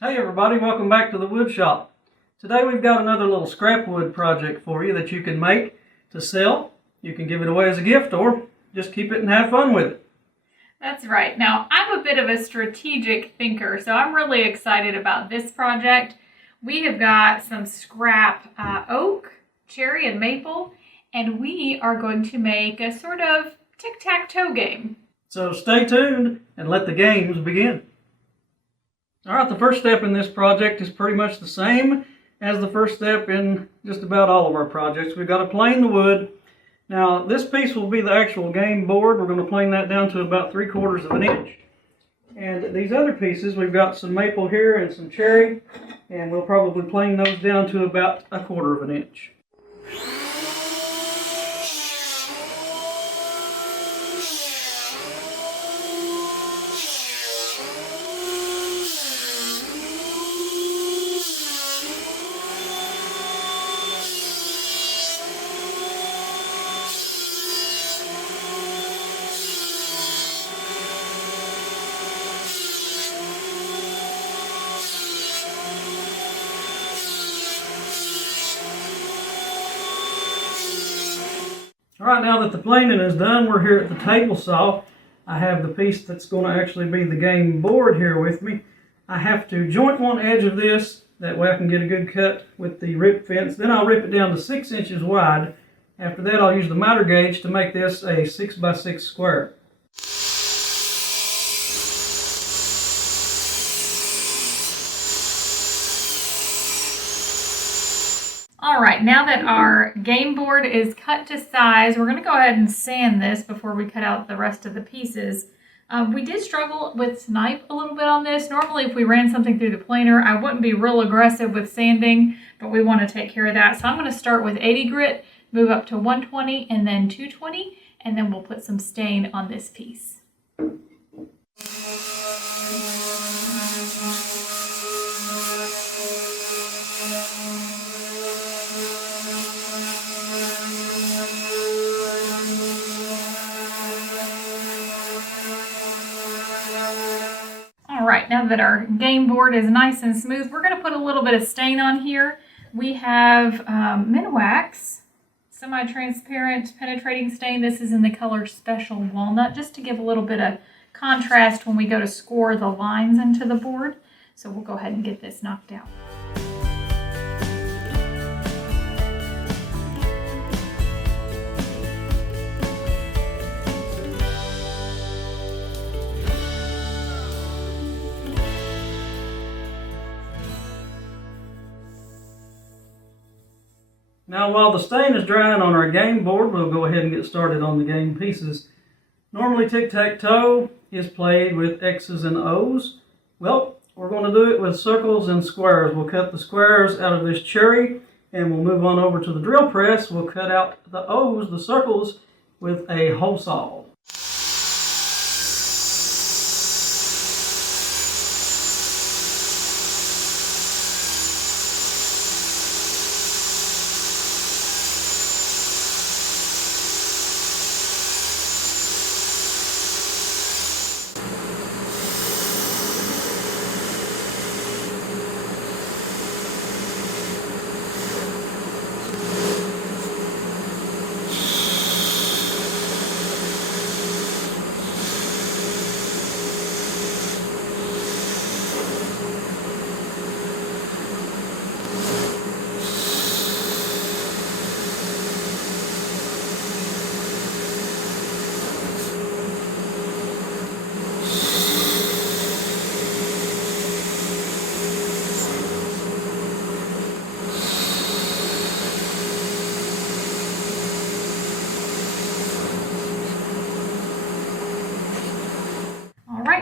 Hey everybody, welcome back to the wood shop. Today we've got another little scrap wood project for you that you can make to sell. You can give it away as a gift or just keep it and have fun with it. That's right. Now, I'm a bit of a strategic thinker, so I'm really excited about this project. We have got some scrap oak, cherry, and maple, and we are going to make a sort of tic-tac-toe game. So stay tuned and let the games begin. Alright, the first step in this project is pretty much the same as the first step in just about all of our projects. We've got to plane the wood. Now, this piece will be the actual game board. We're going to plane that down to about 3/4 of an inch. And these other pieces, we've got some maple here and some cherry, and we'll probably plane those down to about 1/4 of an inch. Alright, now that the planing is done, we're here at the table saw. I have the piece that's going to actually be the game board here with me. I have to joint one edge of this, that way I can get a good cut with the rip fence. Then I'll rip it down to 6 inches wide. After that, I'll use the miter gauge to make this a 6x6 square. All right, now that our game board is cut to size, we're going to go ahead and sand this before we cut out the rest of the pieces. We did struggle with snipe a little bit on this. Normally, if we ran something through the planer, I wouldn't be real aggressive with sanding, but we want to take care of that. So I'm going to start with 80 grit, move up to 120, and then 220, and then we'll put some stain on this piece. All right, now that our game board is nice and smooth, we're going to put a little bit of stain on here. We have Minwax, semi-transparent penetrating stain. This is in the color Special Walnut, just to give a little bit of contrast when we go to score the lines into the board. So we'll go ahead and get this knocked out. Now, while the stain is drying on our game board, we'll go ahead and get started on the game pieces. Normally, tic-tac-toe is played with X's and O's. Well, we're going to do it with circles and squares. We'll cut the squares out of this cherry, and we'll move on over to the drill press. We'll cut out the O's, the circles, with a hole saw.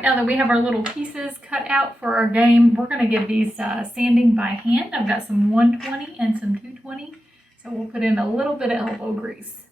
Now that we have our little pieces cut out for our game, we're going to give these sanding by hand. I've got some 120 and some 220, so we'll put in a little bit of elbow grease.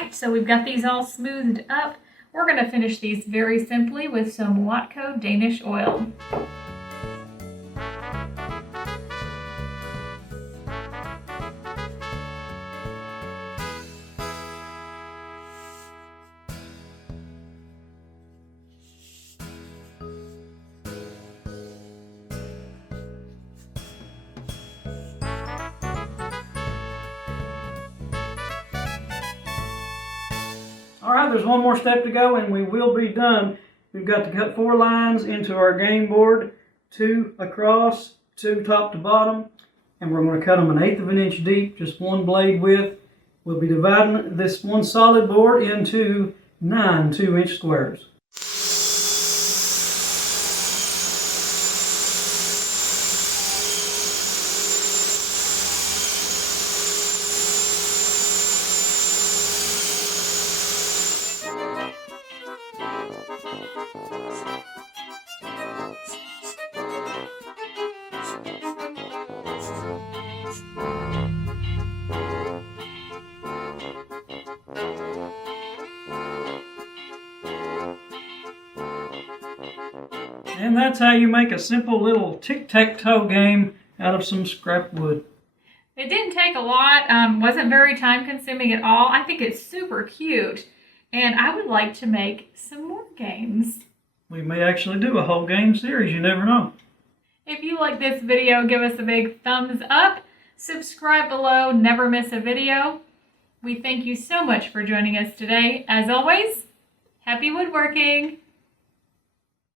right, so we've got these all smoothed up. We're going to finish these very simply with some Watco Danish oil. All right, there's one more step to go and we will be done. We've got to cut 4 lines into our game board, 2 across, 2 top to bottom, and we're going to cut them 1/8 of an inch deep, just 1 blade width. We'll be dividing this one solid board into 9 2-inch squares. And that's how you make a simple little tic-tac-toe game out of some scrap wood. It didn't take a lot, wasn't very time consuming at all. I think it's super cute, and I would like to make some more games. We may actually do a whole game series, you never know. If you like this video, give us a big thumbs up. Subscribe below, never miss a video. We thank you so much for joining us today. As always, happy woodworking!